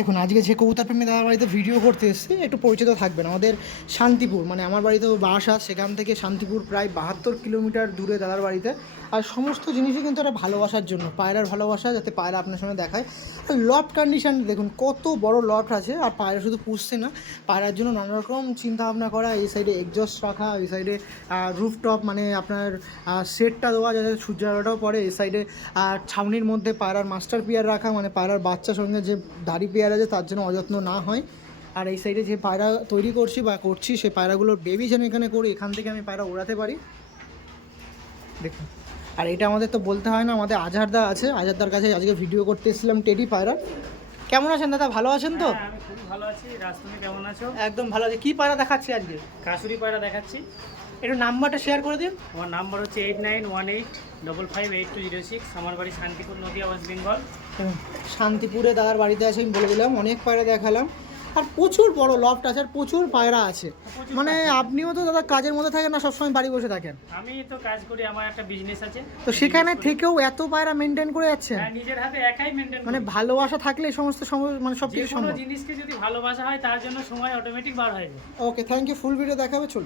দেখুন আজকে যে কবুতর প্রেমী দাদার বাড়িতে ভিডিও করতে এসেছি একটু পরিচিত থাকবেন। আমাদের শান্তিপুর মানে আমার বাড়িতেও বাসা, সেখান থেকে শান্তিপুর প্রায় 72 কিলোমিটার দূরে দাদার বাড়িতে। আর সমস্ত জিনিসই কিন্তু একটা ভালোবাসার জন্য, পায়রার ভালোবাসা, যাতে পায়রা আপনার সঙ্গে দেখায়। আর লফট কন্ডিশন দেখুন কত বড় লফট আছে। আর পায়রা শুধু পুষছে না, পায়রার জন্য নানা রকম চিন্তাভাবনা করা। এই সাইডে এক্সস্ট রাখা, এই সাইডে রুফটপ মানে আপনার সেটটা দেওয়া যাতে সূর্য আলোটাও পড়ে। এই সাইডে ছাউনির মধ্যে পায়রার মাস্টার পেয়ার রাখা, মানে পায়রার বাচ্চার সঙ্গে যে দাড়ি পেয়ার আছে তার জন্য অযত্ন না হয়। আর এই সাইডে যে পায়রা তৈরি করছি সেই পায়রাগুলোর বেবি যেন এখানে করি, এখান থেকে আমি পায়রা ওড়াতে পারি। দেখুন, আর এটা আমাদের তো বলতে হয় না, আমাদের আজহারদা আছে, আজহারদার কাছে আজকে ভিডিও করতে এসেছিলাম টেডি পায়রা। কেমন আছেন দাদা, ভালো আছেন তো? হ্যাঁ, আমি খুব ভালো আছি। রাজ, তুমি কেমন আছো? একদম ভালো আছে। কী পায়রা দেখাচ্ছি আজকে? কাশুরি পায়রা দেখাচ্ছি। একটু নাম্বারটা শেয়ার করে দিন। আমার নাম্বার হচ্ছে 8918558206। আমার বাড়ি শান্তিপুর, নদিয়া, ওয়েস্ট বেঙ্গল। শান্তিপুরে দাদার বাড়িতে আছে, আমি বলে দিলাম। অনেক পায়রা দেখালাম, আর প্রচুর বড় লফট আছে, আর প্রচুর পায়রা আছে। মানে আপনিও তো দাদা কাজের মধ্যে থাকেন না, সবসময় বাড়ি বসে থাকেন? আমি তো কাজ করি, আমার একটা বিজনেস আছে। তো সেখানে থেকেও এত পায়রা মেনটেন করে যাচ্ছে, হ্যাঁ, নিজের হাতে একাই মেনটেন মানে করি। ভালোবাসা থাকলে এই সমস্ত মানে সব যে কিছু কোনো সম্ভব। জিনিসকে যদি ভালোবাসা হয় তার জন্য সময় অটোমেটিক বার হয়ে যায়। ওকে, থ্যাংক ইউ। ফুল ভিডিও দেখাবে, চলুন।